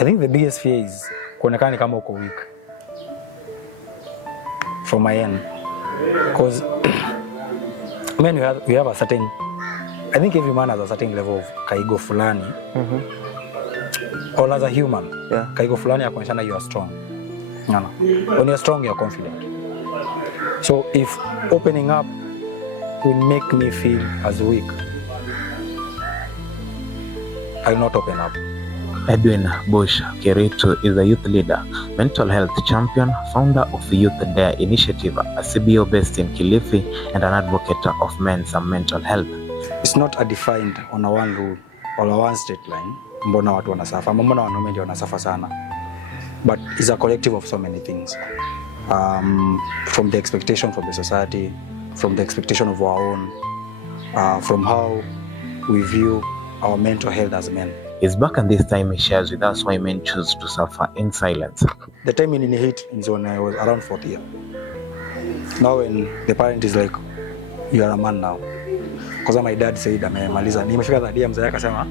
I think the biggest fear is kuonekana kama uko weak from my end, because when we have a certain, I think every man has a certain level of kaigo fulani, or as a human, kaigo fulani ya kuonyeshana you are strong. When you're strong, you're confident. So if opening up will make me feel as weak, I will not open up. Edwin Bush Keritu is a youth leader, mental health champion, founder of Youth Dare Initiative, a CBO based in Kilifi, and an advocate of men's and mental health. It's not a defined on a one rule or a one straight line. Mbona watu wanasafa, mbona wanaume ndio wanasafa sana. But it's a collective of so many things. From the expectation from the society, from the expectation of our own, from how we view our mental health as men. He's back, and this time he shares with us why men choose to suffer in silence. The time in hit is when I was around 4th year. Now when the parent is like, you are a man now. Because my dad said, nimemaliza. Nimefika that day mzee akasema,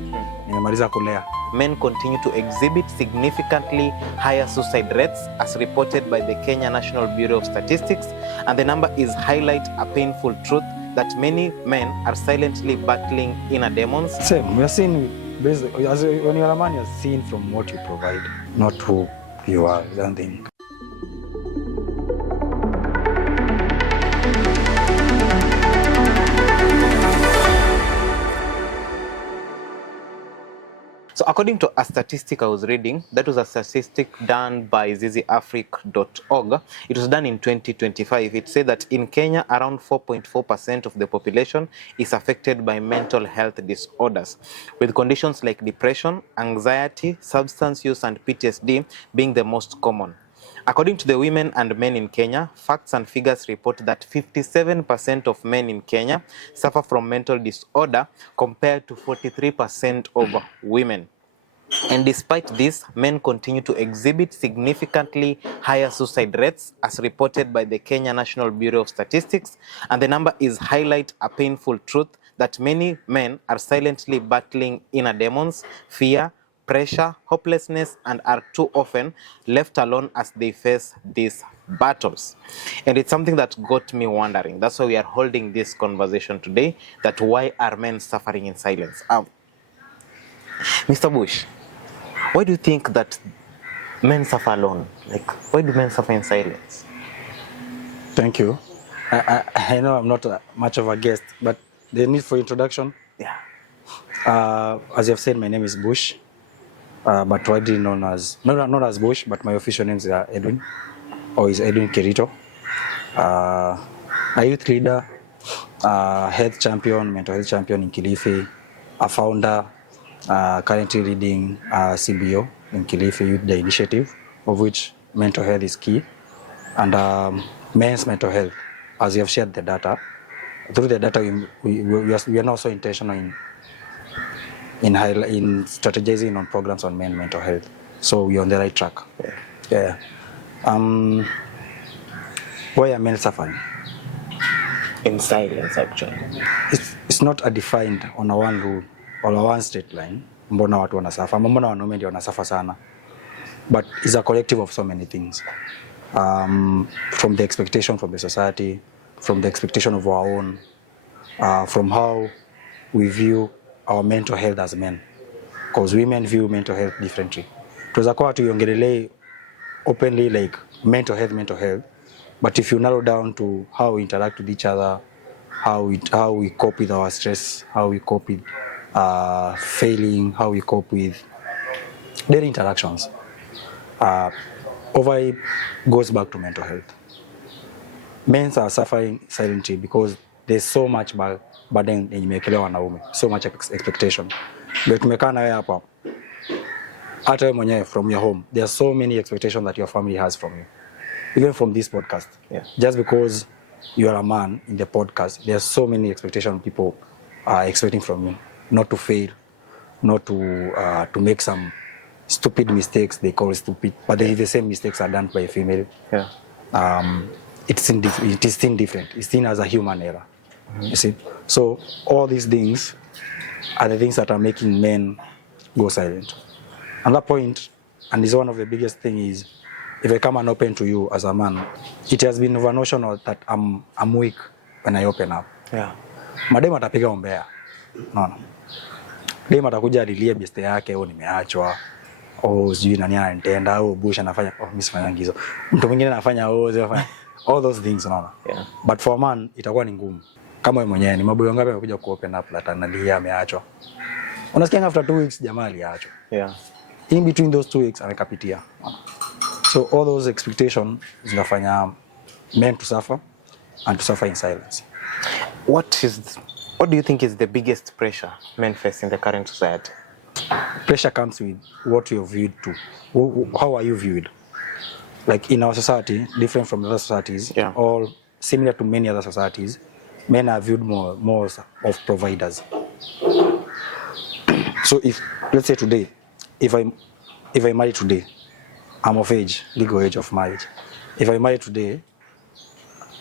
nimemaliza kulea. Men continue to exhibit significantly higher suicide rates as reported by the Kenya National Bureau of Statistics, and the number is highlight a painful truth that many men are silently battling inner demons. Same, we are seeing, when you are a man, you are seen from what you provide, not who you are. I think. So according to a statistic I was reading, that was a statistic done by ziziafric.org. It was done in 2025. It said that in Kenya, around 4.4% of the population is affected by mental health disorders, with conditions like depression, anxiety, substance use, and PTSD being the most common. According to the women and men in Kenya, facts and figures report that 57% of men in Kenya suffer from mental disorder compared to 43% of women. And despite this, men continue to exhibit significantly higher suicide rates as reported by the Kenya National Bureau of Statistics, and the number is highlight a painful truth that many men are silently battling inner demons, fear, pressure, hopelessness, and are too often left alone as they face these battles. And it's something that got me wondering. That's why we are holding this conversation today, that why are men suffering in silence? Mr. Bush, why do you think that men suffer alone? Like, why do men suffer in silence? Thank you. I know I'm not much of a guest, but the need for introduction. Yeah. As you have said, my name is Bush. But widely known as, not as Bush, but my official name is Edwin, or is Edwin Kerito. A youth leader, health champion, mental health champion in Kilifi, a founder, currently leading CBO in Kilifi Youth Dare Initiative, of which mental health is key, and men's mental health, as you have shared the data. Through the data, we are not so intentional in strategizing on programs on men's mental health. So we're on the right track. Yeah. Why are men suffering? In silence, actually. It's not a defined on a one rule or a one straight line. Mbona watu wanasafa, mbona wanaume ndio wanasafa sana. But it's a collective of so many things. From the expectation from the society, from the expectation of our own, from how we view our mental health as men, because women view mental health differently. Tuzakuwa tuiongelele openly like mental health, but if you narrow down to how we interact with each other, how we cope with our stress, how we cope with failing, how we cope with daily interactions, over it goes back to mental health. Men are suffering silently because there's so much burden imewekelewa wanaume, so much expectation. Ndio tumekaa na wewe hapa. Hata wewe mwenyewe from your home, there are so many expectations that your family has from you. Even from this podcast. Yeah. Just because you are a man in the podcast, there are so many expectations people are expecting from you. Not to fail, not to make stupid mistakes they call stupid, but the same mistakes are done by a female. Yeah. It is seen different. It's seen as a human error. You see? So all these things are the things that are making men go silent. Another point and is one of the biggest thing is, if I come and open to you as a man, it has been over notion that I'm weak when I open up. Yeah. Madem atapiga umbea. No. Dem atakuja alilie beste yake au nimeachwa au sijui nani ananitenda au bush anafanya mimi sifanyangi hizo. Mtu mwingine anafanya anafanya all those things unaona. Yeah. But for a man itakuwa ni ngumu. Kama wewe mwenyewe ni maboyo ngapi amekuja ku open up la analia ameachwa. Unasikia after 2 weeks jamaa aliachwa. Yeah. In between those 2 weeks amekapitia. So all those expectations zinafanya men to suffer and to suffer in silence. What do you think is the biggest pressure men face in the current society? Pressure comes with what you're viewed to. How are you viewed? Like in our society, different from other societies, yeah. all similar to many other societies, men are viewed more of providers. So if, let's say today, if I marry today, I'm of age, legal age of marriage. If I marry today,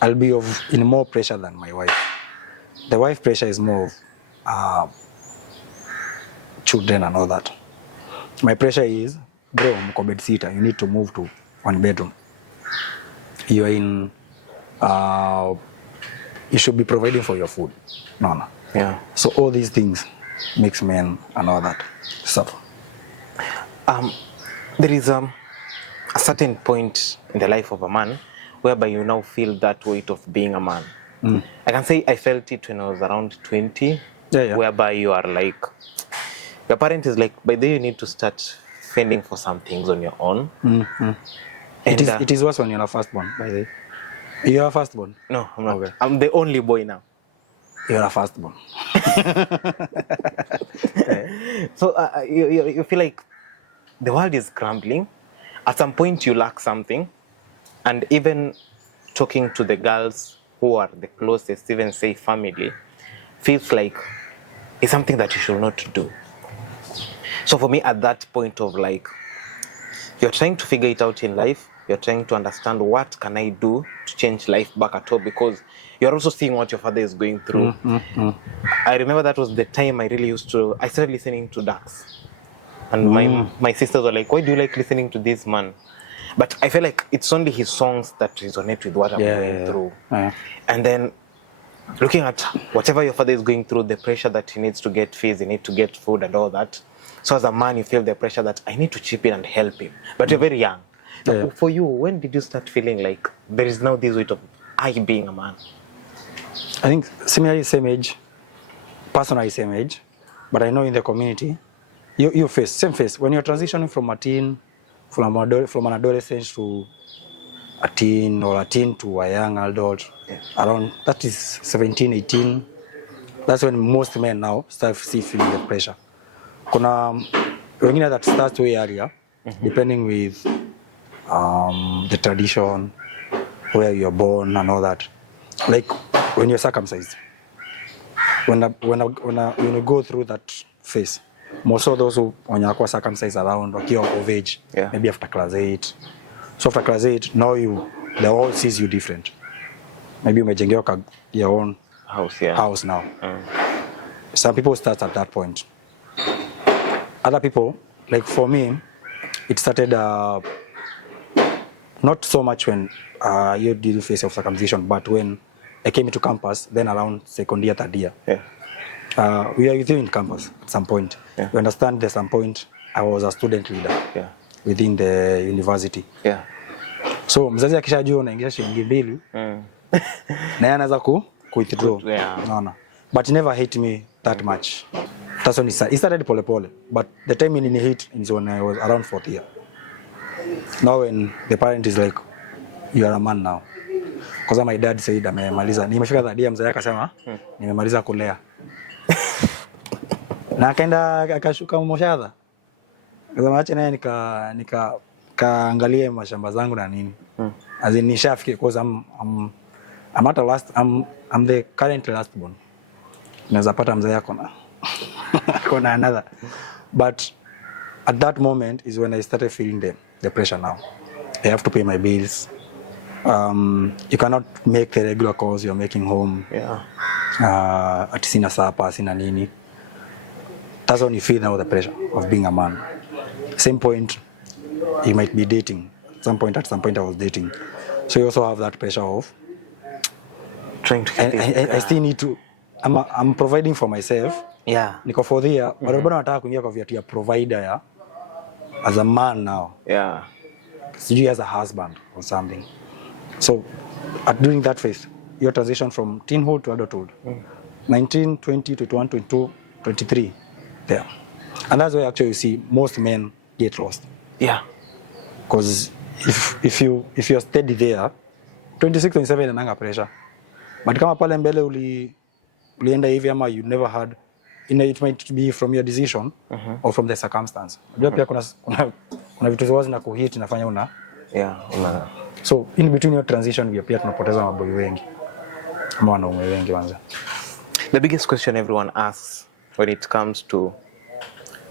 I'll be in more pressure than my wife. The wife pressure is more of children and all that. My pressure is, bro, mko bed sitter, you need to move to 1 bedroom. You are in, you should be providing for your food. No. Yeah. So all these things makes men and all that suffer. There is a certain point in the life of a man whereby you now feel that weight of being a man. I can say I felt it when I was around 20, whereby you are like, your parent is like, by then you need to start fending for some things on your own. Mm-hmm. And it is worse when you're a firstborn, by the way. You are a firstborn? No, I'm not. Okay. I'm the only boy now. You're a firstborn. So you feel like the world is crumbling. At some point you lack something, and even talking to the girls who are the closest, even say family, feels like it's something that you should not do. So for me, at that point of like, you're trying to figure it out in life, you're trying to understand what can I do to change life back at all, because you're also seeing what your father is going through. I remember that was the time I started listening to Dax. And my sisters were like, why do you like listening to this man? But I feel like it's only his songs that resonate with what I'm going through. Yeah. And then looking at whatever your father is going through, the pressure that he needs to get fees, he needs to get food and all that. So as a man, you feel the pressure that I need to chip in and help him. But you're very young. So for you, when did you start feeling like there is now this weight of I being a man? I think similarly same age, personally same age, but I know in the community, you face, same face. When you're transitioning from a teen, from an adolescent to a teen, or a teen to a young adult, around that is 17, 18, that's when most men now start feeling the pressure. Kuna wengine that starts way earlier, depending with the tradition, where you're born and all that. Like when you're circumcised, when you go through that phase, most of those who are circumcised around wakiwa of age, maybe after class 8. So after class 8, now the world sees you different. Maybe umejengewa your own house now. Some people start at that point. Other people, like for me, it started not so much when you did the phase of circumcision, but when I came into campus, then around second year, third year. We are within campus at some point. You understand, at some point, I was a student leader within the university. So mzazi akishajua unaingia shilingi 2, na anaweza withdraw. No. But it never hit me that much. That's when it started pole. But the time it hit is when I was around 4th year. Now when the parent is like, you are a man now. Because my dad said, nimefika 3rd year, mzazi akasema, nimemaliza kulea. Na akaenda akashuka mshahara. Kama acha naye kaangalie mashamba zangu na nini. As in nishafiki, because I'm at the last, I'm the current last born. Naweza pata mzee yako na kona another. But at that moment is when I started feeling the pressure now. I have to pay my bills. You cannot make the regular calls you're making home. At sina sapa, sina nini. That's when you feel now the pressure of being a man. Same point, you might be dating. At some point I was dating. So you also have that pressure of Trying to keep it. I still need to, I'm providing for myself. Yeah. Niko for there, but bado nataka kuingia kwa viatu ya provider ya as a man now. Yeah. Sijui as a husband or something. So during that phase, your transition from teenhood to adulthood, 19, 20, 21, 22, 23, there. And that's where actually you see most men get lost. Yeah. Because if you're steady there, 26, 27 inanga pressure. But kama pale mbele ulienda hivi ama you never had, it might be from your decision or from the circumstance. Unajua pia kuna vitu zote na kuhit inafanya una. Yeah. So in between your transition pia tunapoteza maboi wengi. Ama wanaume wengi wanza. The biggest question everyone asks when it comes to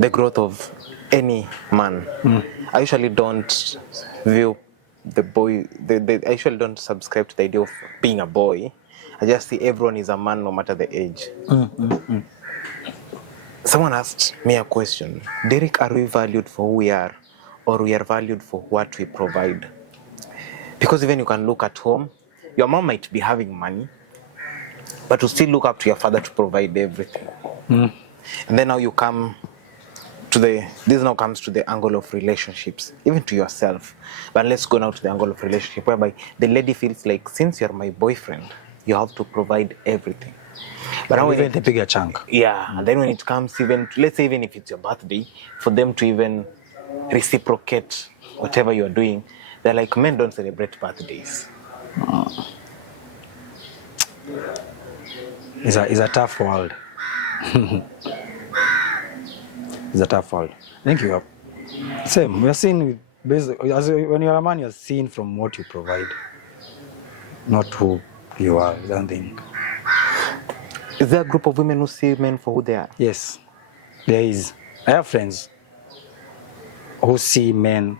the growth of any man, I usually don't view the boy, I usually don't subscribe to the idea of being a boy. I just see everyone is a man no matter the age. Someone asked me a question. Derrick, are we valued for who we are or we are valued for what we provide? Because even you can look at home, your mom might be having money, but you still look up to your father to provide everything. And then now you come to this now comes to the angle of relationships, even to yourself. But let's go now to the angle of relationship, whereby the lady feels like, since you're my boyfriend, you have to provide everything. But now even the bigger chunk. Yeah, and then when it comes even, let's say even if it's your birthday, for them to even reciprocate whatever you're doing, they're like, men don't celebrate birthdays. It's a tough world. It's a tough world. Thank you. Same. We are seen when you're a man, you're seen from what you provide, not who you are. I don't think. Is there a group of women who see men for who they are? Yes, there is. I have friends who see men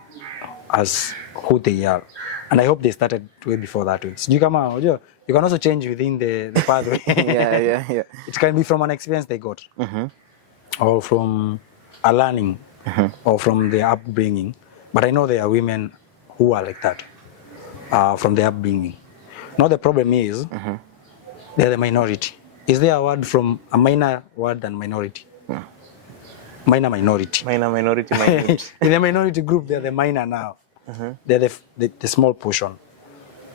as who they are, and I hope they started way before that way. So you can also change within the pathway. Yeah. It can be from an experience they got, or from a learning, or from their upbringing. But I know there are women who are like that, from their upbringing. Now the problem is, they're the minority. Is there a word from a minor word than minority? Minor minority. Minor minority. In the minority group, they're the minor now. They're the small portion.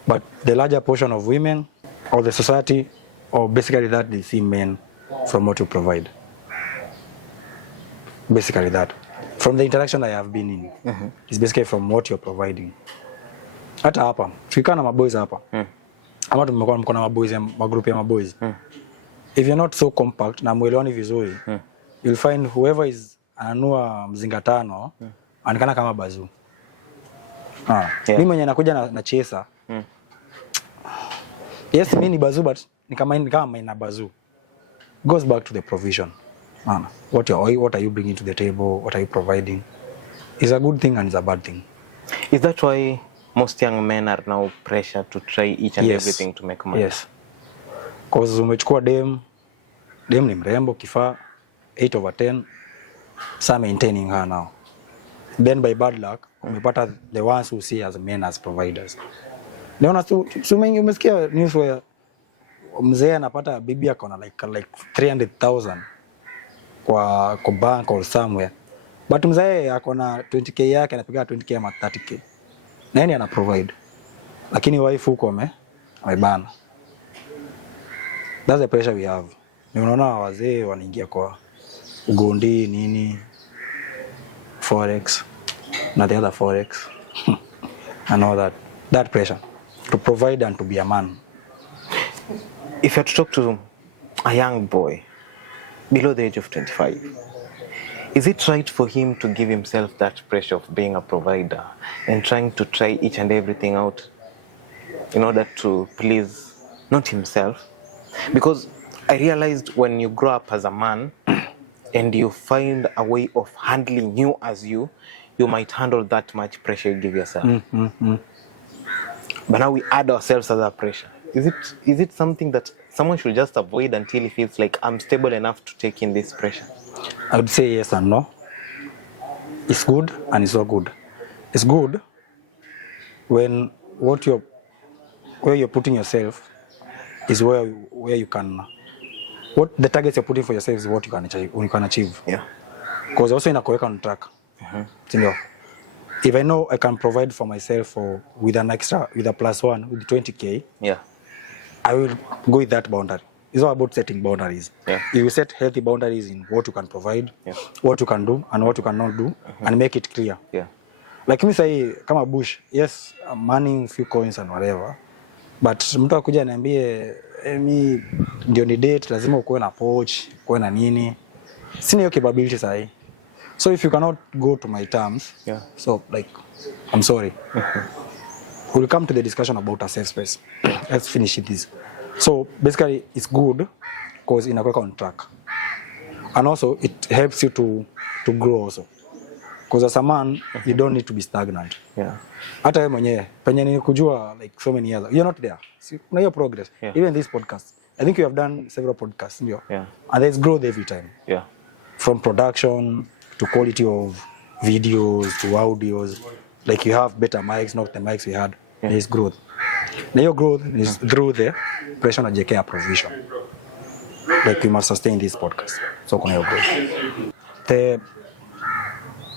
But the larger portion of women or the society, or basically that they see men from what you provide. Basically that. From the interaction I have been in, it's basically from what you're providing. Hata hapa, tukikaa na maboys hapa, ama tumekuwa mko na maboys, magroup ya maboys. If you're not so compact na mwelewani vizuri, you'll find whoever is ananua mzinga tano, anaonekana kama bazoo. Mimi mwenye nakuja na chesa. Yes, mimi ni bazoo, but ni kama ina bazoo. Goes back to the provision. What are you bringing to the table? What are you providing? It's a good thing and it's a bad thing. Is that why most young men are now pressured to try each and everything to make money? Yes. Because umechukua dem ni mrembo kifaa 8 over 10, sa maintaining her now. Then by bad luck, umepata the ones who see as men as providers. Naona sumengi umesikia news where mzee anapata bibi akona like 300,000 kwa bank or somewhere. But mzee akona 20k yake anapiga 20k ama 30k. Nani ana provide? Lakini wife huko amebana. That's the pressure we have. Ni unaona wazee wanaingia kwa ugondi nini, forex, na the other forex. And all that pressure to provide and to be a man. If you had to talk to a young boy below the age of 25, is it right for him to give himself that pressure of being a provider and trying to try each and everything out in order to please not himself? Because I realized when you grow up as a man and you find a way of handling you as you might handle that much pressure you give yourself. But now we add ourselves as a pressure. Is it something that someone should just avoid until he feels like I'm stable enough to take in this pressure? I would say yes and no. It's good and it's not good. it's good when where you're putting yourself is where you can, what the targets you're putting for yourself is what you can achieve. Yeah. Because also inakuweka on track. If I know I can provide for myself with a +1 with 20k, Yeah. I will go with that boundary. It's all about setting boundaries. Yeah. You will set healthy boundaries in what you can provide, yeah. what you can do, and what you cannot do, and make it clear. Yeah. Like me say, kama Bush, yes, I'm earning few coins and whatever, but mtu akuja niambie mi ndio ni date lazima ukuwe na poach, ukuwe na nini. Sina hiyo capability sahi. So if you cannot go to my terms, yeah. So like, I'm sorry. We'll come to the discussion about a safe space. Let's finish this. So basically, it's good because inakuweka on track, and also it helps you to grow also. Because as a man, you don't need to be stagnant. Yeah. Hata wewe mwenyewe penye nikujua like so many years, you're not there. See, kuna hiyo progress. Yeah. Even this podcast, I think you have done several podcasts, yeah. And there's growth every time. Yeah. From production to quality of videos to audios, like you have better mics, not the mics we had. Yeah. There's growth. Now your growth is through the pressure on JK provision. Like we must sustain this podcast. So kuna your growth.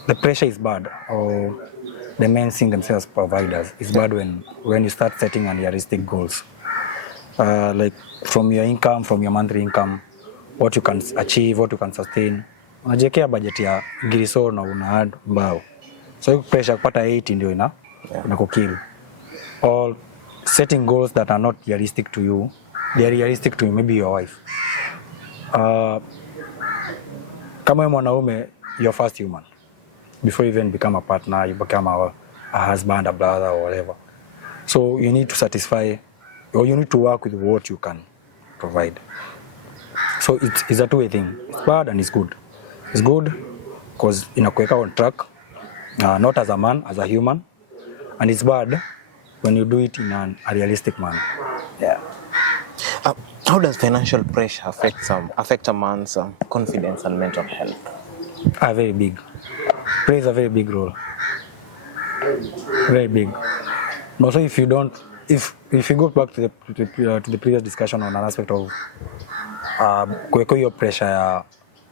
The pressure is bad, or the men seeing themselves providers. It's bad when you start setting unrealistic goals. Like from your income, from your monthly income, what you can achieve, what you can sustain. Unajekea budget ya giriso na una add mbao. So you pressure kupata 80 ndio inakukill. Or setting goals that are not realistic to you. They are realistic to maybe your wife. Kama wewe mwanaume, you're first human. Before you even become a partner, you become a husband, a brother, or whatever. So you need to satisfy, or you need to work with what you can provide. So it's a two-way thing. It's bad and it's good. It's good because inakuweka on track, not as a man, as a human. And it's bad when you do it in a realistic manner. Yeah. How does financial pressure affect a man's confidence and mental health? Very big. Plays a very big role. Very big. Also, if you go back to the previous discussion on an aspect of kuweka your pressure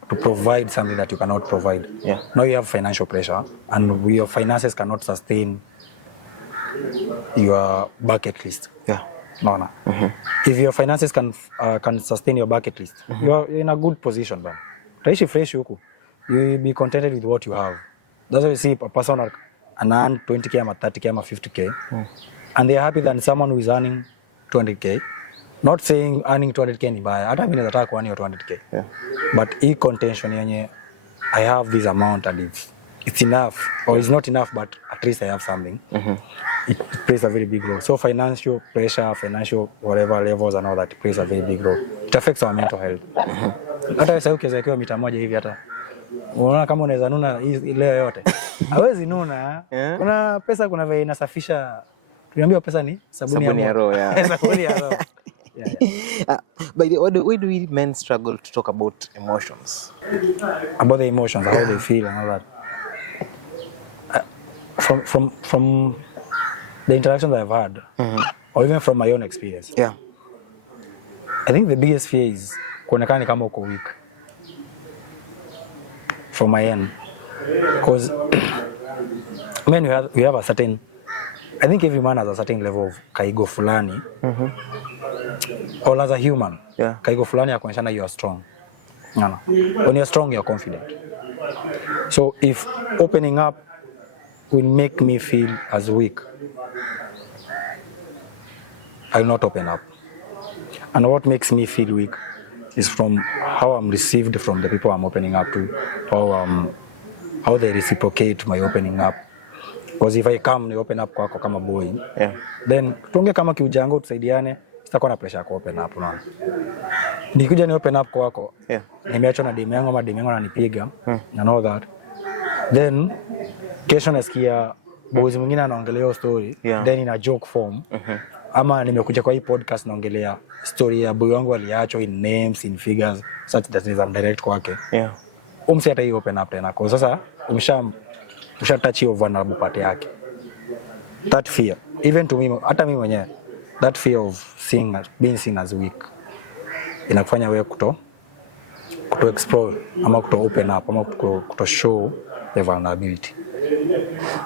to provide something that you cannot provide. Yeah. Now you have financial pressure, and your finances cannot sustain your bucket list. Yeah. No. If your finances can sustain your bucket list, you're in a good position, man. Taishi fresh huku. You'll be contented with what you have. That's why you see a person earn 20k or 30k or 50k, and they're happy than someone who is earning 20k. Not saying earning 200k ni baya. Hata mimi nataka kuearn 200k. Yeah. But hii contention yenye I have this amount and it's enough, or it's not enough, but at least I have something. It plays a very big role. So financial pressure, financial whatever levels and all that plays a very big role. It affects our mental health. Hata wewe ukiwekewa mita moja hivi hata unaona kama unaweza nuna leo yote. Hawezi nuna. Yeah. Kuna pesa kuna vile inasafisha. Tuliambiwa pesa ni sabuni ya roho. Sabuni ya roho. Yeah. By the way, why do we men struggle to talk about emotions? About the emotions, how they feel and all that. From the interactions I've had, or even from my own experience. Yeah. I think the biggest fear is kuonekana kama uko weak. From my end, because men we have a certain, I think every man has a certain level of kaigo fulani, or as a human, yeah. Kaigo fulani ya kuonyeshana you are strong. No. When you're strong, you're confident. So if opening up will make me feel as weak, I will not open up. And what makes me feel weak is from how I'm received from the people I'm opening up to, how they reciprocate my opening up. Because if I come ni open up kwako kama boy, yeah. Then tuongee kama kiujango tusaidiane, sitakuwa na pressure ku open up unaona. Nikikuja ni open up kwako, yeah. Nimeachwa na demu yangu ama demu yangu ananipiga, and all that. Then kesho nasikia boys mwingine anaongelea story, yeah. Then in a joke form. Ama nimekuja kwa hii podcast naongelea story ya boy wangu aliachwa in names, in figures, such that is direct kwake. Yeah. Umsi hata hii open up tena. Kwa sasa touch your vulnerable part yake. That fear, even to me, hata mimi mwenyewe, that fear of being seen as weak inakufanya wewe kuto explore ama kuto open up ama kuto show the vulnerability.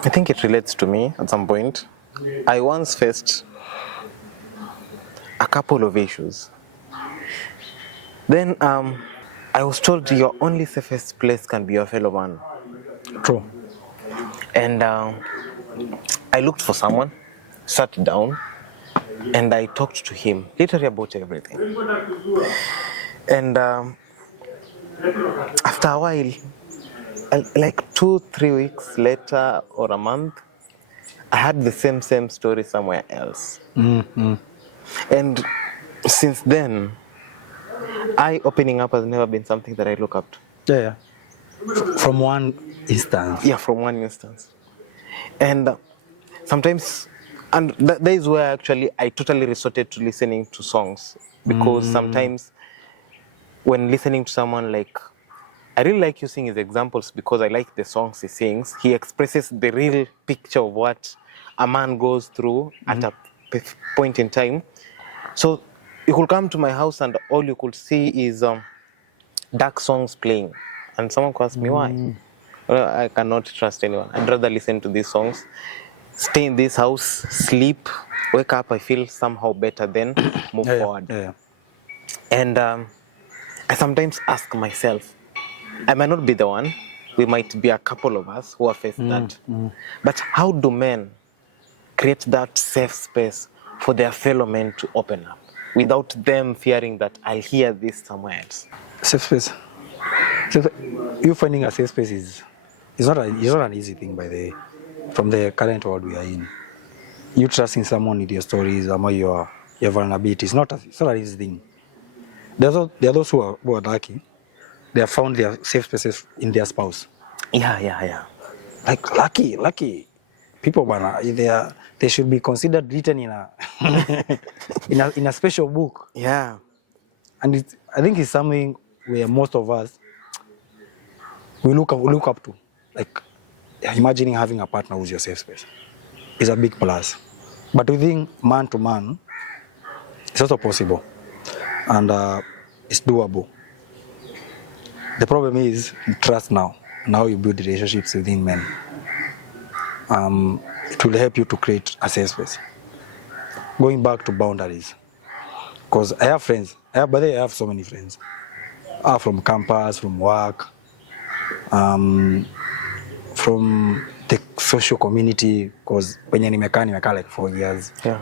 I think it relates to me at some point. I once faced a couple of issues. Then I was told your only safest place can be your fellow man. True. And I looked for someone, sat down, and I talked to him literally about everything. And after a while, like 2-3 weeks later or a month, I had the same story somewhere else. Mm-hmm. And since then, opening up has never been something that I look up to. Yeah. From one instance. Yeah, from one instance. And sometimes, and that is where actually I totally resorted to listening to songs. Because sometimes when listening to someone, like, I really like using his examples because I like the songs he sings. He expresses the real picture of what a man goes through at a point in time. So you could come to my house and all you could see is dark songs playing. And someone could ask me why. Well, I cannot trust anyone. I'd rather listen to these songs, stay in this house, sleep, wake up, I feel somehow better, then move forward. Yeah. And I sometimes ask myself, I might not be the one, we might be a couple of us who have faced that. But how do men create that safe space for their fellow men to open up without them fearing that I'll hear this somewhere else? Safe space. You finding a safe space is not an easy thing, by the way, from the current world we are in. You trusting someone with your stories, or your vulnerability, it's not an easy thing. There are those who are lucky. They have found their safe spaces in their spouse. Yeah. Like lucky people, they should be considered written in a in a special book. Yeah. And I think it's something where most of us we look up to. Like, imagining having a partner who's your safe space is a big plus. But within man to man, it's also possible, and it's doable. The problem is trust now. Now you build relationships within men. It will help you to create a safe space. Going back to boundaries, because I have friends. I have so many friends. From campus, from work, from the social community. Because when nimekaa like 4 years. Yeah.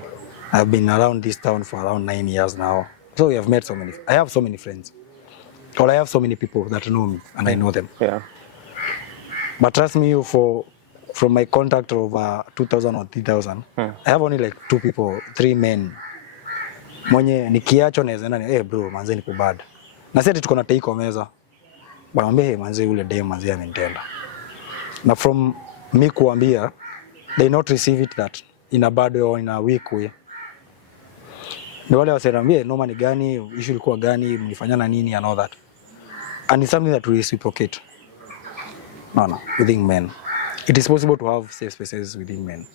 I've been around this town for around 9 years now. So we have met so many. I have so many friends. Or I have so many people that know me and I know them. Yeah. But trust me, from my contact of 2,000 or 3,000, I have only like 3 men. Mwenye nikiacho naweza nani, bro, manze niko bad. Na sasa tuko na tei kwa meza. Baambie manze ule dem manze amenitenda. Na from me kuambia, they not receive it that in a bad way or in a weak way. Ni wale waserambie noma ni gani, issue ilikuwa gani, mlifanyana nini and all that. And it's something that we reciprocate. No, within men. It is possible to have safe spaces within men.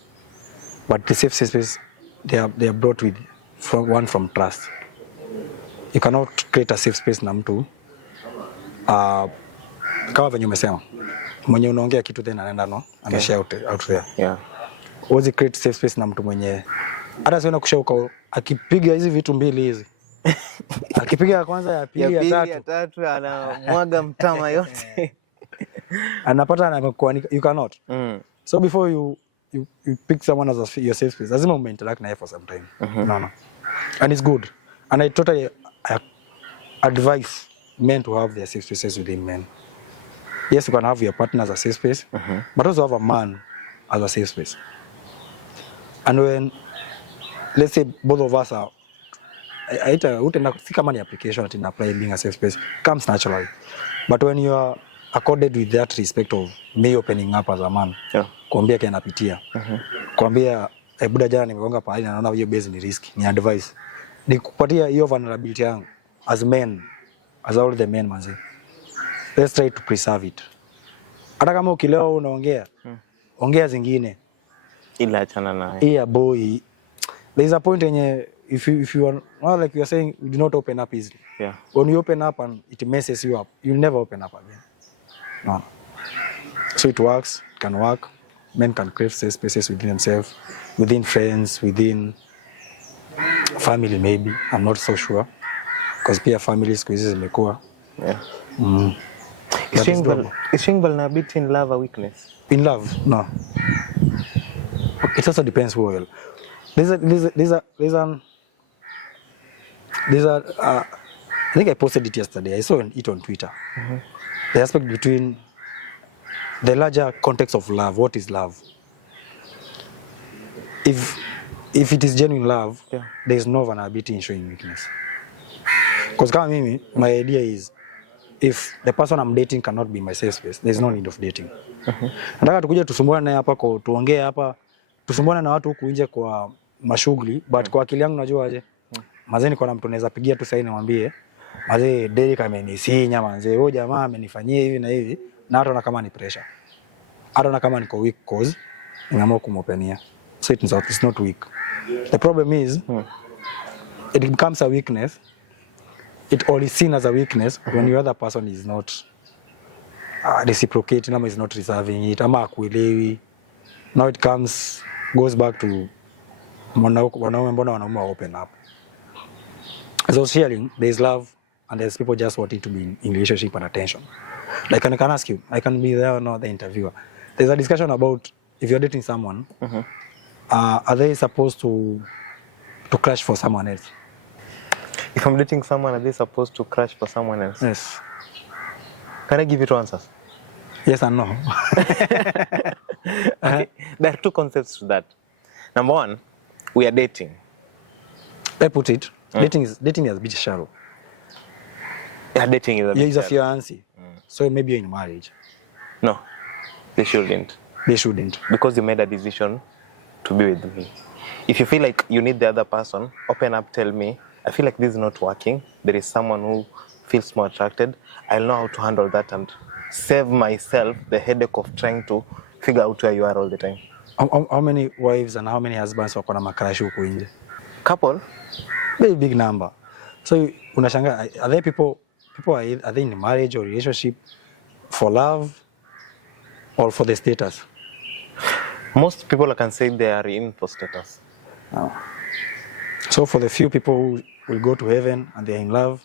But the safe spaces, they are brought with from trust. You cannot create a safe space na mtu. Kama venye umesema. Mwenye unaongea kitu tena anaenda ameshare out there. Yeah. Uwezi create safe space na mtu mwenye hata siona kushauka akipiga hizi vitu mbili hizi. Akipiga ya kwanza, ya pili, ya tatu anamwaga mtama yote. Anapata anakuwa you cannot. So before you pick someone as your safe space, lazima interact na yeye for some time. No. And it's good. And I totally advise men to have their safe spaces within men. Yes, you can have your partner as a safe space, but also have a man as a safe space. And when, let's say, both of us are, si kama ni application that in apply being a safe space, comes naturally. But when you are accorded with that respect of me opening up as a man, kuambia kia napitia, kuambia, buda jana nimegonga pahali na naona hiyo base ni risky, ni advice. Ni kupatia hiyo vulnerability yangu, as men, as all the men manzi. Let's try to preserve it. Hata kama ukilewa unaongea, ongea zingine. Ila achana naye. Yeah boy. There is a point when if you are well, like you are saying, you do not open up easily. Yeah. When you open up and it messes you up, you'll never open up again. No. So it works, it can work. Men can create safe spaces within themselves, within friends, within family maybe. I'm not so sure. Because pia family siku hizi zimekuwa. Yeah. Is showing vulnerability in love a weakness? In love? No. It also depends who will. I think I posted it yesterday. I saw it on Twitter. The aspect between the larger context of love. What is love? If it is genuine love, there is no vulnerability in showing weakness. Because my idea is, if the person I'm dating cannot be my safe space, there is no need of dating. Nataka tukuje tusumbuane naye hapa kwa tuongee hapa, tusumbuane na watu huku nje kwa mashughuli, but kwa akili yangu najua aje. Mazee niko na mtu naweza pigia tu sasa nimwambie, mazee Derrick amenisinya mazee, huyo jamaa amenifanyia hivi na hivi, na hata na kama ni pressure. Hata na kama niko weak cause nimeamua kumopenia. So it's not weak. The problem is it becomes a weakness. It all is seen as a weakness when the other person is not reciprocating, ama is not reserving it, ama akuelewi. Now it goes back to wanaume mbona wanaume open up. So sharing, there is love and there's people just wanting to be in relationship and attention. Like I can ask you, I can be there or not the interviewer. There's a discussion about if you're dating someone, are they supposed to crush for someone else? If I'm dating someone, are they supposed to crush for someone else? Yes. Can I give you two answers? Yes and no. Okay. There are two concepts to that. Number one, we are dating. I put it, dating is a bit shallow. Yeah, dating is a bit shallow. You're a fiancé. So maybe you're in marriage. No, they shouldn't. They shouldn't. Because you made a decision to be with me. If you feel like you need the other person, open up, tell me, I feel like this is not working. There is someone who feels more attracted. I'll know how to handle that and save myself the headache of trying to figure out where you are all the time. How many wives and how many husbands wako na makarashi huko nje? Couple. Very big number. So unashanga, are there people are they in marriage or relationship for love or for the status? Most people I can say they are in for status. Oh. So for the few people who will go to heaven and they are in love,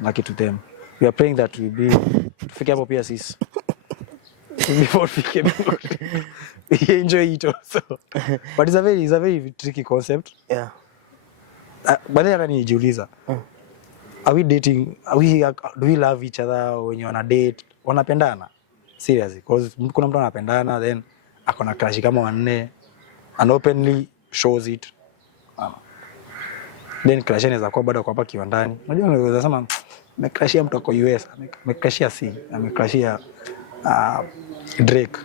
lucky to them. We are praying that we be fike hapo pia sisi. Before we enjoy it also. But it's a very tricky concept. Yeah. But then nijiuliza. Are we dating? Do we love each other when you on a date? Wanapendana? Seriously, because kuna mtu anapendana then akona crush kama wanne and openly shows it. Then crush inaweza kuwa bado kwa hapa kiwandani. Unajua unaweza sema amecrushia mtu kwa US, amecrushia amecrushia Drake.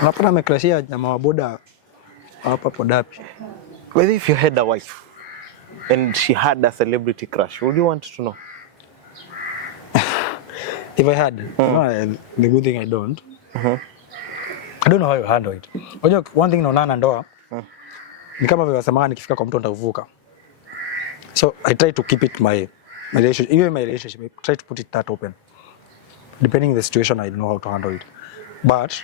Unapata amecrushia jamaa wa boda hapa Podapi. Whether if you had a wife and she had a celebrity crush, would you want to know? If I had, the good thing I don't. I don't know how you handle it. Unajua one thing naona ndoa ni kama vile wasemanga nikifika kwa mtu nitavuka. So I try to keep it my relationship, even my relationship, I try to put it that open. Depending on the situation, I know how to handle it. But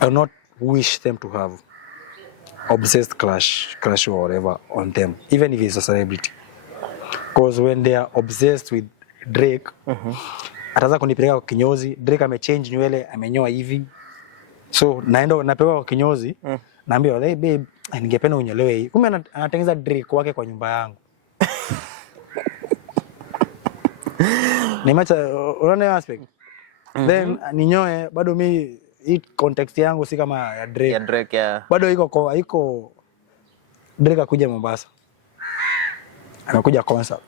I will not wish them to have obsessed crush or whatever on them, even if it's a celebrity. Because when they are obsessed with Drake, ataanza kunipeleka kwa kinyozi. Drake amechange nywele, amenyoa hivi. So naenda napewa kwa kinyozi, naambia hey babe, ningependa unyolewe hii. Kumbe anatengeneza Drake wake kwa nyumba yangu. Ni macha unaona aspect. Then ninyoe bado mimi hii context yangu si kama ya Drake. Ya Drake ya. Bado iko Drake akuja Mombasa. Anakuja concert.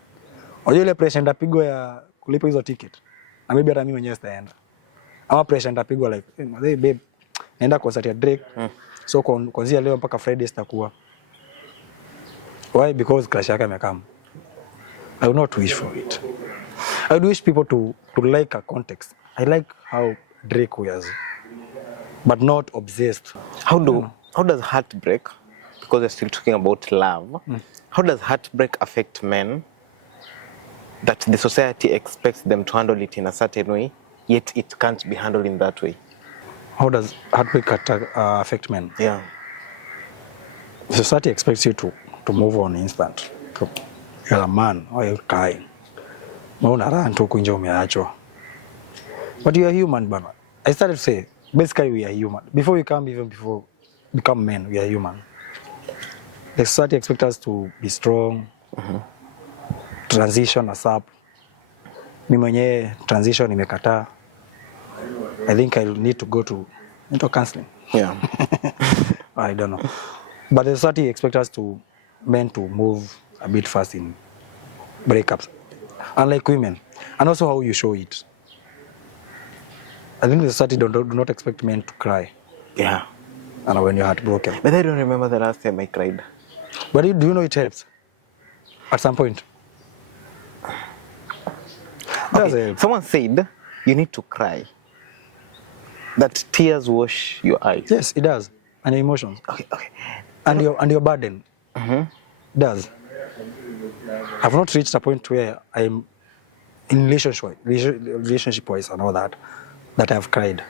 Unajua ile pressure ndapigwa ya kulipa hizo ticket. Na maybe hata mimi mwenyewe sitaenda. Ama pressure ndapigwa like, hey babe, naenda concert ya Drake. So kuanzia leo mpaka Friday sitakuwa. Why? Because crush yake amekam. I would not wish for it. I would wish people to like a context. I like how Drake wears but not obsessed. How does heartbreak, because we're still talking about love, how does heartbreak affect men that the society expects them to handle it in a certain way, yet it can't be handled in that way? How does heartbreak affect men? Yeah. Society expects you to move on instant. You're a man, or you're crying. But you are human, bana. I started to say, basically we are human. Before we become men, we are human. The society expects us to be strong, transition ASAP. Mimi mwenyewe transition nimekataa. I think I need to go to counseling. Yeah. I don't know. But the society expects us men to move a bit fast in breakups, unlike women. And also how you show it. I think the society do not expect men to cry. Yeah. And when you're heartbroken. But I don't remember the last time I cried. But do you know it helps? At some point. Okay. Someone said you need to cry. That tears wash your eyes. Yes, it does. And your emotions. Okay. And your burden. Does. I've not reached a point where I'm in relationship-wise and all that I've cried.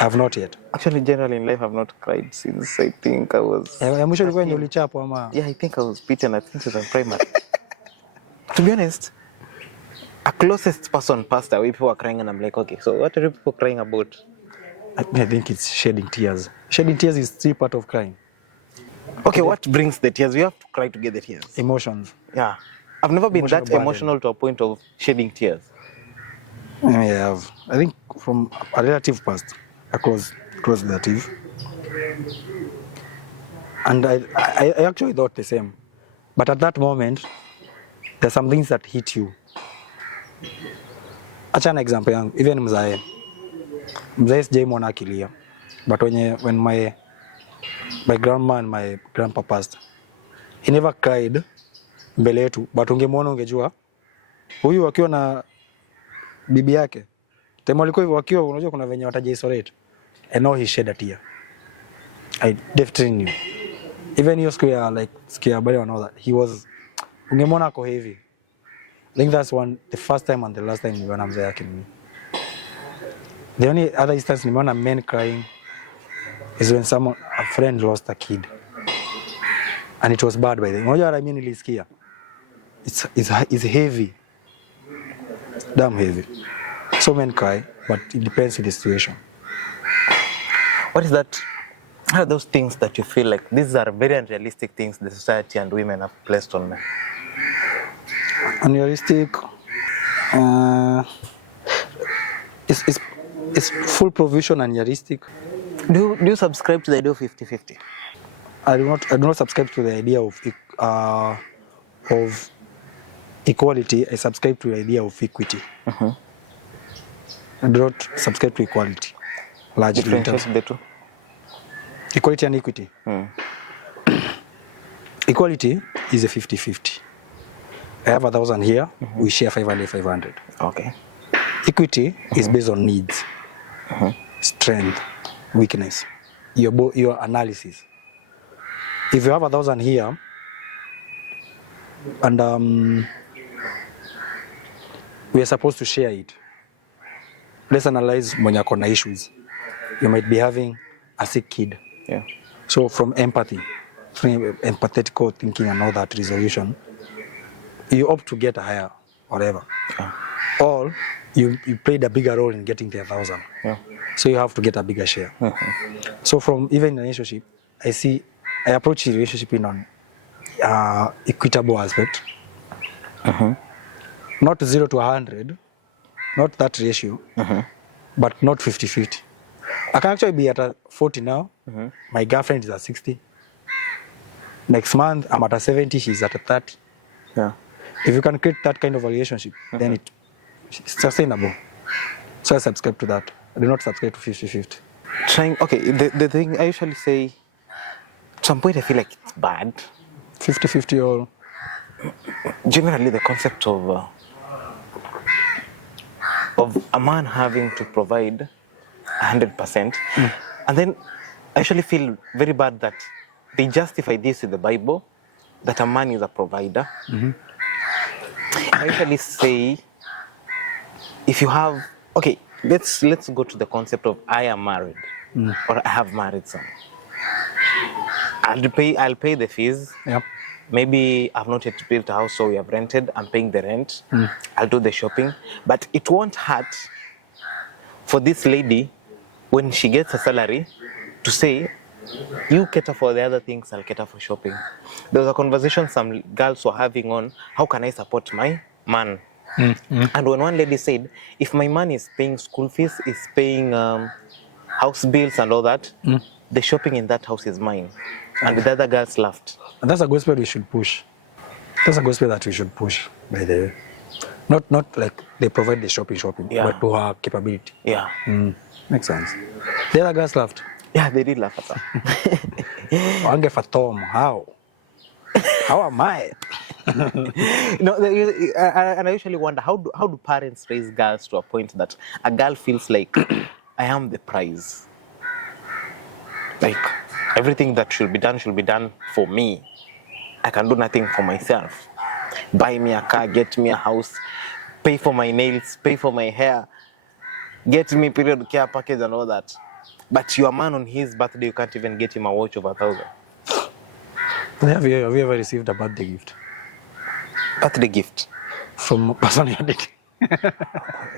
I've not yet. Actually, generally in life, I've not cried since I think I was... Yeah, I think I was beaten. I think it was in primary. To be honest, a closest person passed away, people were crying, and I'm like, okay, so what are you people crying about? I think it's shedding tears. Shedding tears is still part of crying. Okay, what brings the tears? You have to cry to get the tears. Emotions. Yeah. I've never been that burden. emotional to a point of shedding tears. Yeah, I think from a relative past, a close relative. And I actually thought the same. But at that moment, there's some things that hit you. Acha an example yangu, even mzae sijaimwona akilia. But when my grandma and my grandpa passed, he never cried mbele yetu, but ungemwona ungejua huyu wakiwa na bibi yake. Tema walikuwa hivyo wakiwa, unajua kuna venye watajisolate. I know he shed a tear. I definitely knew. Even your square, like square body and all that, he was, ungemwona ako heavy. I think that's the first time and the last time nimeona mzee yake mimi. The only other instance nimeona men crying is when a friend lost a kid. And it was bad by the way. Unajua what I mean, nilisikia. It's heavy. Damn heavy. So men cry, but it depends on the situation. What is that? What are those things that you feel like these are very unrealistic things the society and women have placed on men? Unrealistic. It's full provision unrealistic. Do you subscribe to the idea of 50-50? I do not subscribe to the idea of equality. I subscribe to the idea of equity. I do not subscribe to equality. Largely. Differentiate the two. Equality and equity. Equality is a 50-50. I have 1,000 here, we share 500. Okay. Equity is based on needs, strength, weakness, your analysis. If you have 1,000 here, and we are supposed to share it, let's analyze mwenye ako na issues. You might be having a sick kid. Yeah. So from empathy, from empathetical thinking and all that resolution, you opt to get a higher, whatever. Yeah. Or you played a bigger role in getting the 1,000. Yeah. So you have to get a bigger share. So from even in a relationship, I approach the relationship in an equitable aspect. Not 0 to 100, not that ratio, but not 50-50. I can actually be at a 40 now. My girlfriend is at 60. Next month, I'm at a 70, she's at a 30. Yeah. If you can create that kind of a relationship, then it's sustainable. So I subscribe to that. I do not subscribe to 50-50. Okay, the thing I usually say, at some point I feel like it's bad. 50-50 or... Generally the concept of a man having to provide 100%. And then I actually feel very bad that they justify this in the Bible, that a man is a provider. I usually say, if you have, okay, let's go to the concept of I am married or I have married someone. I'll pay the fees. Yep. Maybe I've not yet built a house, so we have rented. I'm paying the rent. I'll do the shopping. But it won't hurt for this lady, when she gets a salary, to say, you cater for the other things, I'll cater for shopping. There was a conversation some girls were having on, how can I support my man? And when one lady said, if my man is paying school fees, is paying house bills and all that, the shopping in that house is mine. And the other girls laughed. And that's a gospel we should push. That's a gospel that we should push, by the way. Not like they provide the shopping, but to her capability. Yeah. Makes sense. The other girls laughed. Yeah, they did laugh at her. Wange for Tom, how? How am I? No, and I usually wonder, how do parents raise girls to a point that a girl feels like, I am the prize. Like, everything that should be done for me. I can do nothing for myself. Buy me a car, get me a house, pay for my nails, pay for my hair, get me period care package and all that. But your man on his birthday, you can't even get him a watch of 1,000. Have you ever received a birthday gift? Birthday gift? From a person you did?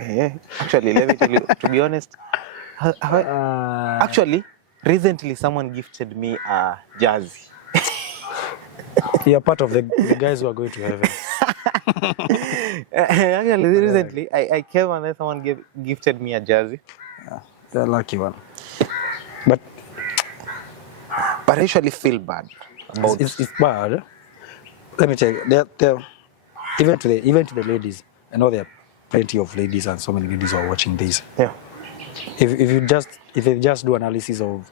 Yeah, actually, let me tell you, to be honest, actually, recently someone gifted me a jersey. You're part of the guys who are going to heaven. Actually, recently, I came and then someone gifted me a jersey. Yeah, they're a lucky one. But I actually feel bad. It's bad. Let me tell you, they're, even to the ladies, I know there are plenty of ladies and so many ladies who are watching this. Yeah. If you just do analysis of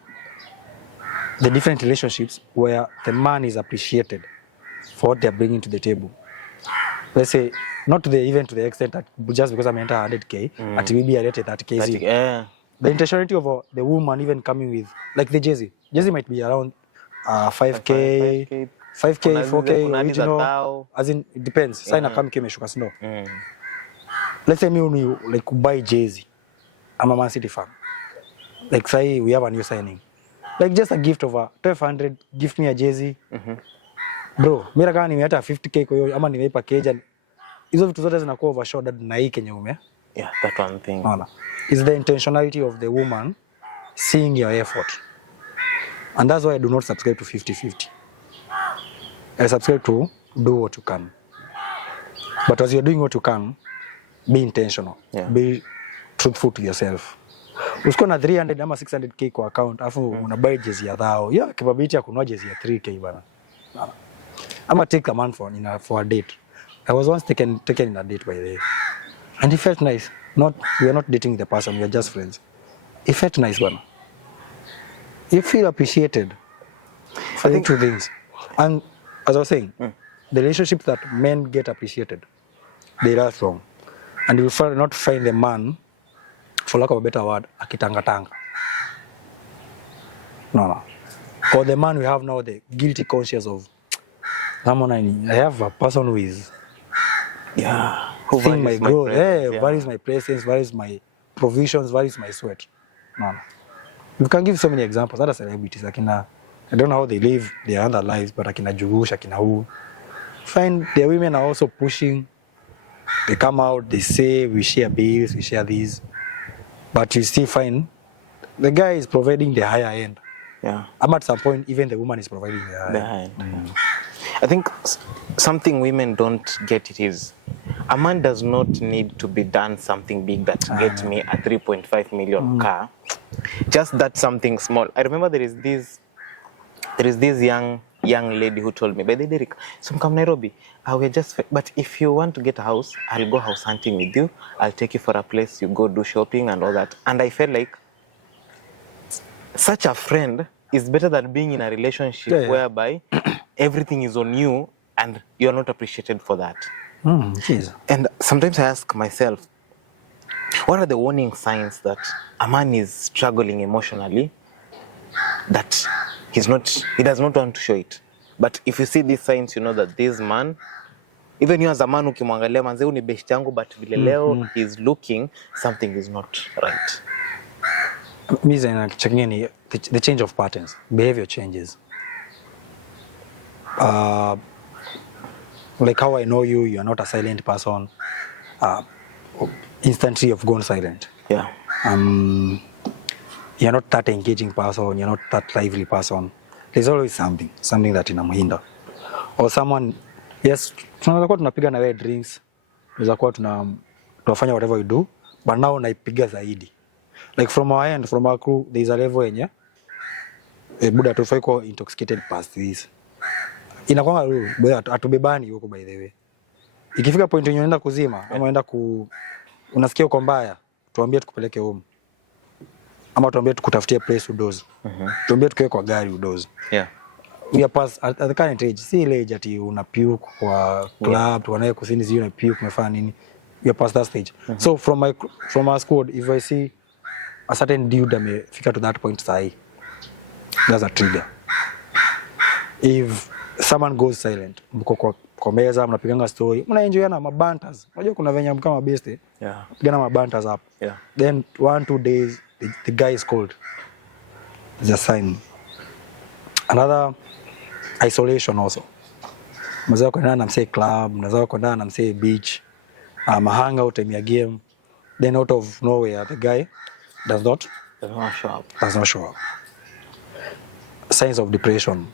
the different relationships where the man is appreciated for what they're bringing to the table. Let's say, not even to the extent that just because I'm enter 100K, at maybe I get 30K. Yeah. The intentionality of the woman even coming with, like the Jay-Z. Jay-Z might be around 5K, 4K, original. As in, it depends. Sign a come meshuka snow. Let's say me like buy Jay-Z. I'm a Man City fan. Like say we have a new signing. Like just a gift of a 1,200, gift me a Jay-Z. Bro, mira kama nimeata 50K kwa hiyo ama nimeipa keja. Hizo vitu zote zinakuwa overshadowed na hii kenye ume. Yeah, that one thing. It's the intentionality of the woman seeing your effort. And that's why I do not subscribe to 50-50. I subscribe to do what you can. But as you're doing what you can, be intentional. Yeah. Be truthful to yourself. Usiko na 300 ama 600K kwa account, afu unabuy jezi ya 1,000. Yeah, capability ya kununua jezi ya 3K bana. I'ma take a man for a date. I was once taken in a date by the way. And it felt nice. We are not dating the person, we are just friends. It felt nice, bana. You feel appreciated for the two things. And as I was saying, the relationships that men get appreciated, they last long. And you will not find the man, for lack of a better word, akitanga-tanga. No. Or the man we have now, the guilty conscience of, I have a person who is, who values my growth, values my presence, values my provisions, values my sweat. No. You can give so many examples. Other celebrities, I don't know how they live their other lives, but Jugush, who. Find the women are also pushing. They come out, they say, we share bills, we share these. But you still find the guy is providing the higher end. Yeah. At some point, even the woman is providing the higher end. I think something women don't get it is, a man does not need to be done something big that gets me a 3.5 million car. Just that something small. I remember there is this young lady who told me, by the Derrick, so come Nairobi, but if you want to get a house, I'll go house hunting with you. I'll take you for a place, you go do shopping and all that. And I felt like such a friend is better than being in a relationship whereby everything is on you and you're not appreciated for that. And sometimes I ask myself, what are the warning signs that a man is struggling emotionally that he does not want to show it. But if you see these signs, you know that this man, even you as a man ukimwangalia manze huyu ni best yangu, but vile leo he's looking, something is not right. Me checking in the change of patterns, behavior changes. Like how I know you are not a silent person. Instantly you've gone silent. Yeah. You're not that engaging person, you're not that lively person. There's always something that inamhinda. Or someone, yes, tunaweza kuwa tunapiga na wewe drinks, tunaweza kuwa tunafanya whatever you do, but now naipiga zaidi. Like from our end, from our crew, there's a level yenye buda tufai kuwa intoxicated past this. Inakuwa buda atubebani huko by the way. Ikifika point yenye unaenda kuzima, ama unaenda unasikia uko mbaya, tuambie tukupeleke home. Ama tuambie tukutafutie place udoze. Tuambie tukae kwa gari udoze. Yeah. We are past at the current age. Si ile age ati una puke kwa club, tuanaye kusini zi una puke umefanya nini. We are past that stage. So from our squad, if I see a certain dude amefika to that point sahi, that's a trigger. If someone goes silent, mko kwa meza mnapiganga story, mnaenjoy na mabantas. Unajua kuna venye kama best. Yeah. Pigana mabantas up. Yeah. Then 1-2 days the guy is cold. It's a sign. Another isolation also. Mnaweza kwenda na msee club, mnaweza kwenda na msee beach, hang out in your game. Then out of nowhere the guy does not show up. Signs of depression,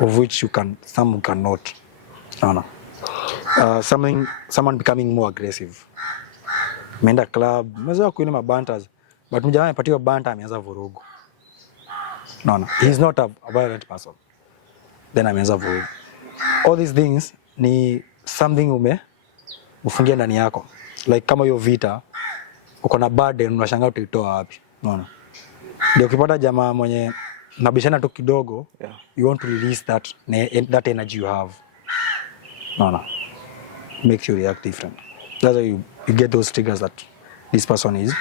of which some cannot. No. Someone becoming more aggressive. Menda club, mnaweza kuina mabantas, but mjamaa amepatiwa banta ameanza vurugu. No. He's not a violent person. Then ameanza vurugu. All these things ni something ufungia ndani yako. Like kama hiyo vita, uko na burden unashangaa utaitoa wapi. No. Ndio ukipata jamaa mwenye nabishana tu kidogo, you want to release that energy you have. No. Makes you react different. That's why you get those triggers that this person is.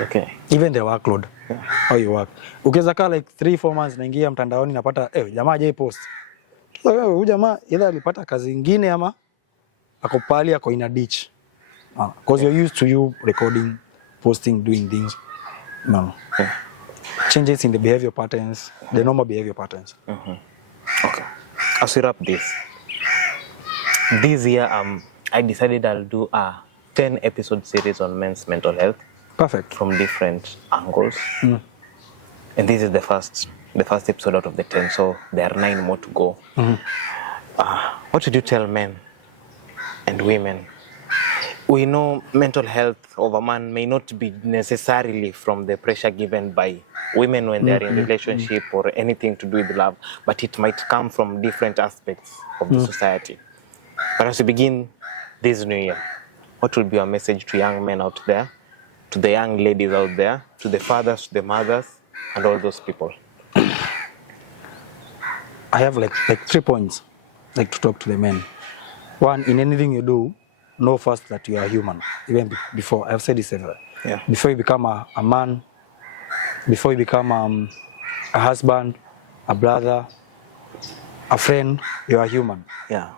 Okay. Even the workload. Yeah. How you work. Ukiweza kaa like 3-4 months naingia mtandaoni napata jamaa haja post. Huyu jamaa either alipata kazi nyingine ama ako pali ako in a ditch. Because you're used to you recording, posting, doing things. No. Yeah. Changes in the behavior patterns, the normal behavior patterns. Okay. As we wrap this year I decided I'll do a 10 episode series on men's mental health. Perfect. From different angles. And this is the first episode out of the 10, so there are 9 more to go. What would you tell men and women? We know mental health of a man may not be necessarily from the pressure given by women when they are in relationship or anything to do with love, but it might come from different aspects of the society. But as we begin this new year, what will be your message to young men out there, to the young ladies out there, to the fathers, to the mothers, and all those people? I have like 3 points like to talk to the men. One, in anything you do, know first that you are human. Even before, I've said this everywhere. Yeah. Before you become a man, before you become a husband, a brother, a friend, you are human. Yeah.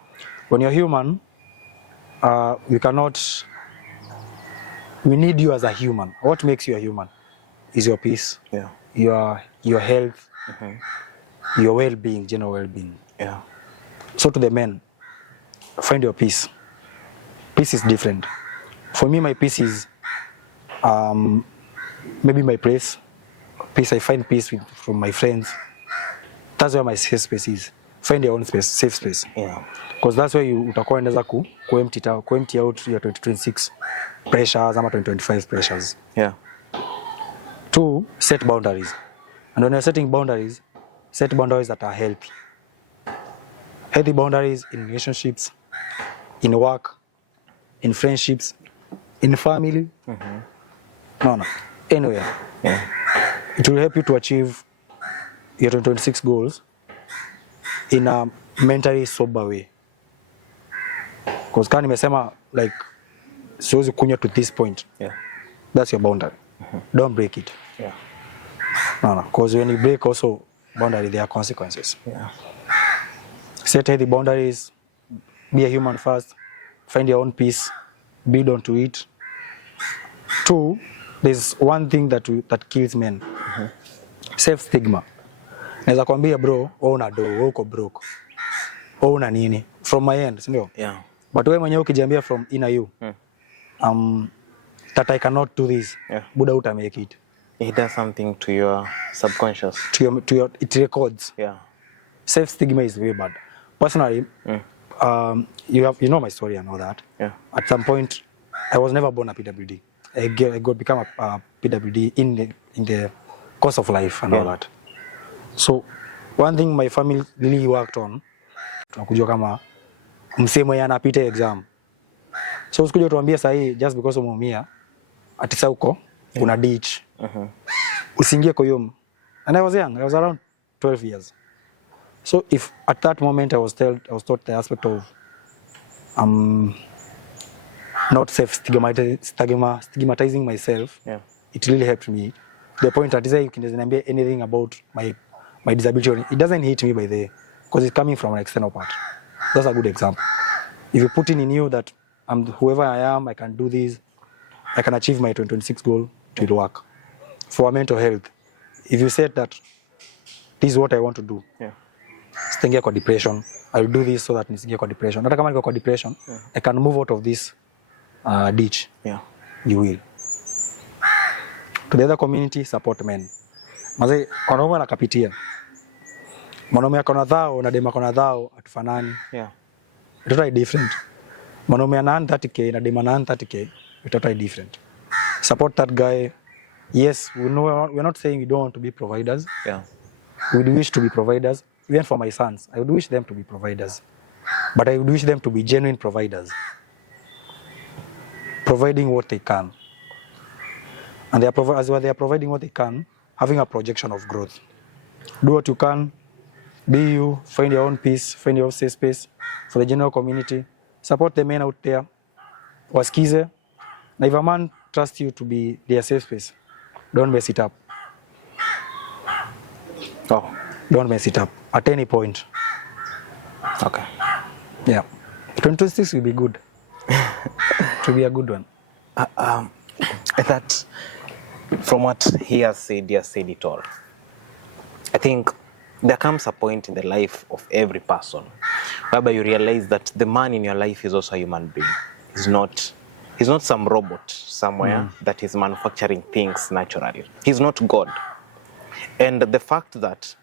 When you're human, we need you as a human. What makes you a human is your peace, your health, your well-being, general well-being. Yeah. So to the men, find your peace. Peace is different. For me, my peace is maybe my place. Peace, I find peace from my friends. That's where my safe space is. Find your own space, safe space. Yeah. Because that's where utakuwa endeza empty out your 2026 pressures ama 2025 pressures. Yeah. 2, set boundaries. And when you're setting boundaries, set boundaries that are healthy. Healthy boundaries in relationships, in work, in friendships, in family. No. Anywhere. Yeah. It will help you to achieve your 2026 goals in a mentally sober way. Because kama nimesema like siwezi kunywa to this point. Yeah. That's your boundary. Don't break it. Yeah. No, because when you break also boundary, there are consequences. Yeah. Set healthy boundaries, be a human first, find your own peace, build onto it. 2, there's one thing that kills men. Self stigma. Naweza kwambia bro, una do, uko broke. Una nini? From my end, sindio? Yeah. But wewe mwenyewe ukijiambia from inner you, that I cannot do this. Yeah. Buddha uta make it. It does something to your subconscious. To your it records. Yeah. Self stigma is very bad. Personally, you know my story and all that. Yeah. At some point, I was never born a PWD. I become a PWD in the course of life and all that. So one thing my family really worked on, tunakujua kama msemo yana anapita exam. So usikuje tuambie sahi just because umeumia atisa uko una ditch. Usiingie kwa hiyo. And I was young. I was around 12 years. So if at that moment I was taught the aspect of not stigmatizing myself, it really helped me. The point that you can say anything about my disability, it doesn't hit me by the because it's coming from an external part. That's a good example. If you put in you that I'm whoever I am, I can do this, I can achieve my 2026 goal, it will work. For mental health, if you said that this is what I want to do, stingia kwa depression, I will do this so that nisingie kwa depression. Hata kama niko kwa depression, I can move out of this ditch. You will. To the other community, support men. Maze, wanaume wanakapitia. Mwanaume akona dhao na dema akona dhao atufanani. It's totally different. Mwanaume ana 30k na dema ana 30k, it's totally different. Support that guy. Yes, we're not saying we don't want to be providers. We do wish to be providers. Even for my sons, I would wish them to be providers. But I would wish them to be genuine providers. Providing what they can. And as well, they are providing what they can, having a projection of growth. Do what you can, be you, find your own peace, find your own safe space for the general community. Support the men out there. Wasikize. Na if a man trusts you to be their safe space, don't mess it up. Don't mess it up at any point. Okay. Yeah. 2026 will be good. To be a good one. That from what he has said it all. I think there comes a point in the life of every person whereby you realize that the man in your life is also a human being. He's not some robot somewhere that is manufacturing things naturally. He's not God. And the fact that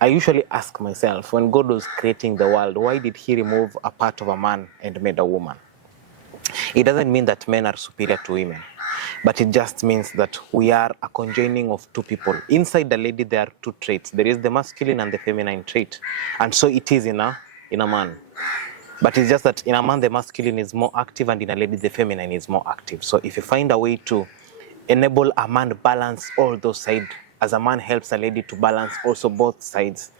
I usually ask myself, when God was creating the world, why did he remove a part of a man and made a woman? It doesn't mean that men are superior to women, but it just means that we are a conjoining of two people. Inside the lady, there are two traits. There is the masculine and the feminine trait. And so it is in a man. But it's just that in a man, the masculine is more active, and in a lady, the feminine is more active. So if you find a way to enable a man to balance all those sides, as a man helps a lady to balance also both sides,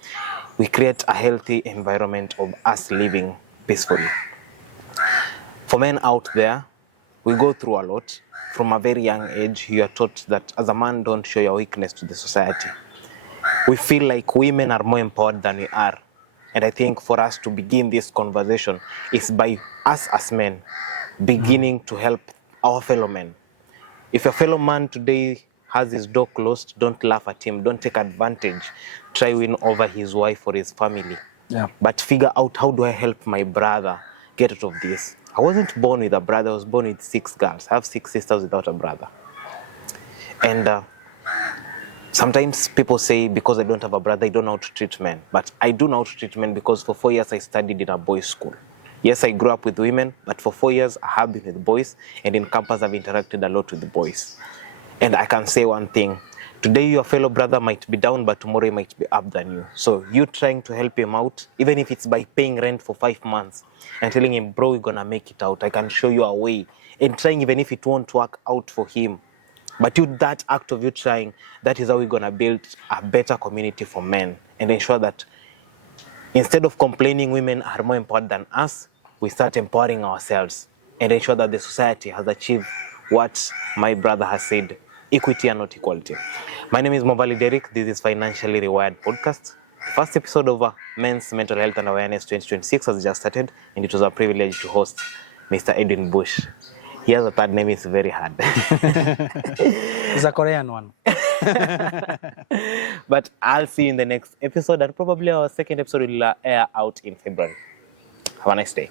we create a healthy environment of us living peacefully. For men out there, we go through a lot. From a very young age, you are taught that as a man, don't show your weakness to the society. We feel like women are more empowered than we are. And I think for us to begin this conversation is by us as men beginning to help our fellow men. If your fellow man today has his door closed, don't laugh at him, don't take advantage, try win over his wife or his family. But figure out, how do I help my brother get out of this? I wasn't born with a brother, I was born with 6 girls. I have 6 sisters without a brother. And sometimes people say because I don't have a brother, I don't know how to treat men. But I do know how to treat men because for 4 years I studied in a boys' school. Yes, I grew up with women, but for 4 years I have been with boys, and in campus I've interacted a lot with the boys. And I can say one thing, today your fellow brother might be down, but tomorrow he might be up than you. So you trying to help him out, even if it's by paying rent for 5 months and telling him, bro, we're gonna make it out, I can show you a way. And trying even if it won't work out for him. But that act of you trying, that is how we're gonna build a better community for men and ensure that instead of complaining women are more empowered than us, we start empowering ourselves and ensure that the society has achieved what my brother has said equity and not equality. My name is Mwavali Derrick. This is Financially Rewired podcast. The first episode of Men's Mental Health and Awareness 2026 has just started, and it was a privilege to host Mr. Edwin Bush. He has a third name, it's very hard. It's a Korean one. But I'll see you in the next episode, and probably our second episode will air out in February. Have a nice day.